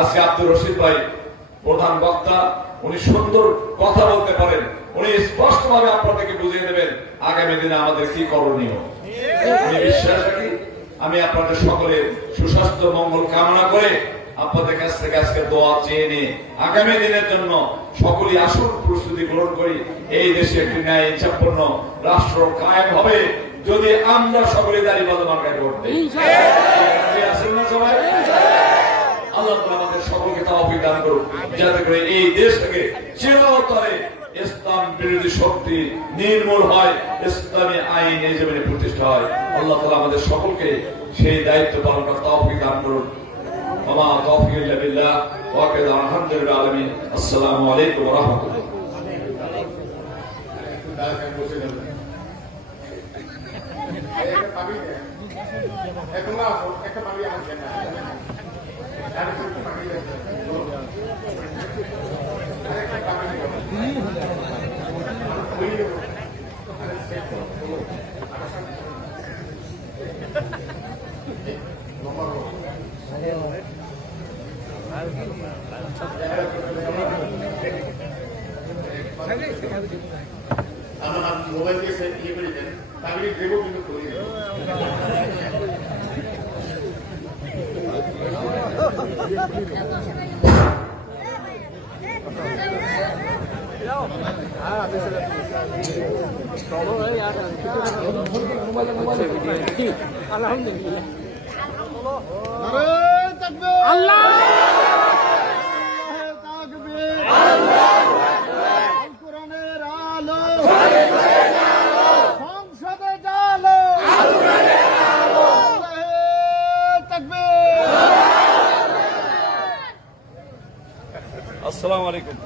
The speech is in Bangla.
আজকে আব্দুর রশিদ ভাই প্রধান বক্তা, উনি সুন্দর কথা বলতে পারেন, উনি স্পষ্টভাবে আপনাদেরকে বুঝিয়ে দেবেন আগামী দিনে আমাদের কি করণীয়। আমি বিশ্বাস রাখি, আমি আপনাদের সকলের সুস্বাস্থ্য মঙ্গল কামনা করে আপনাদের কাছ থেকে আজকে দোয়া চেয়ে নিয়ে আগামী দিনের জন্য সকলেই আসল প্রস্তুতি গ্রহণ করি। এই দেশে একটি ন্যায় ইচ্ছাপূর্ণ রাষ্ট্র কায়েম হবে যদি আমরা সকলে দাঁড়িয়ে মার্কায় ভোট দিই। আছেন না সবাই? আল্লাহ তাআলা আমাদের সকলকে তৌফিক দান করুন, যাতে করে এই দেশ থেকে চিরতরে ইসলাম বিরোধী শক্তি নির্মূল হয়, ইসলামী আইন এই জমিনে প্রতিষ্ঠা হয়। আল্লাহ তাআলা আমাদের সকলকে সেই দায়িত্ব পালন করার তৌফিক দান করুন। ওয়া মা তাওফীক ইল্লা বিল্লাহ ওয়া কাযা আলহামদুলিল্লাহি আলামিন। আসসালামু আলাইকুম ওয়া রাহমাতুল্লাহ। আমার মোবাইল দিয়ে ইয়ে করে দেন, তাহলে দেবো কিন্তু করে দেবো। আলহামদুলিল্লাহ। আসসালামু আলাইকুম।